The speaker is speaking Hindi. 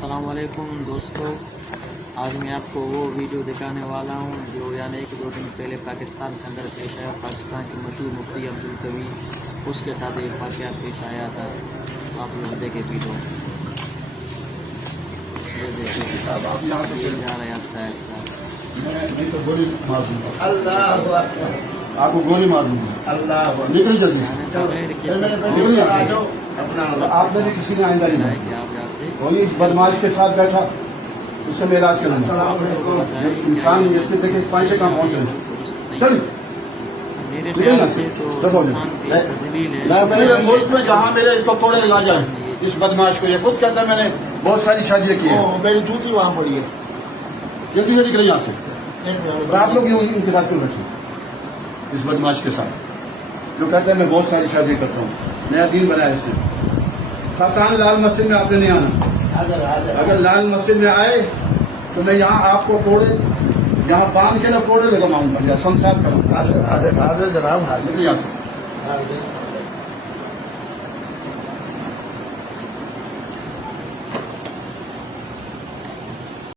अस्सलाम वालेकुम दोस्तों, आज मैं आपको वो वीडियो दिखाने वाला हूँ जो यानी एक दो दिन पहले पाकिस्तान के अंदर पेश आया। पाकिस्तान के मशहूर मुफ्ती अब्दुल कवी उसके साथ एक वाक़या पेश आया था। आप लोग देखे वीडियो, ये देखिए ये जा रहा है आहिस्ता आहिस्ता। नहीं तो गोली मार दूंगा। आपको गोली मार दूंगा। अल्लाह निकल जल्दी आपने भी किसी ने आइंदा नहीं वही इस बदमाश के साथ बैठा उसका मैं इलाज करूँगा। इंसान जैसे देखे पानी से कहाँ पहुँचे। चल मेरे ख्याल से तो मेरे मुल्क में जहाँ मेरे इसको कोड़े लगा जाए इस बदमाश को। ये खुद कहता है मैंने बहुत सारी शादियाँ की हैं। मेरी जूती वहाँ पड़ी है। जल्दी से निकले यहाँ से। और आप लोग यूँ उनके साथ क्यों बैठे इस बदमाश के साथ जो कहता है मैं बहुत सारी शादी करता हूँ। नया दिन बनाया इसने। कहाँ लाल मस्जिद में आपने नहीं आना। अगर लाल मस्जिद में आए तो मैं यहाँ आपको कोड़े यहाँ बांध के ना कोड़े लगाऊंगा या संसार करूँगा। जनाब निकल यहाँ से।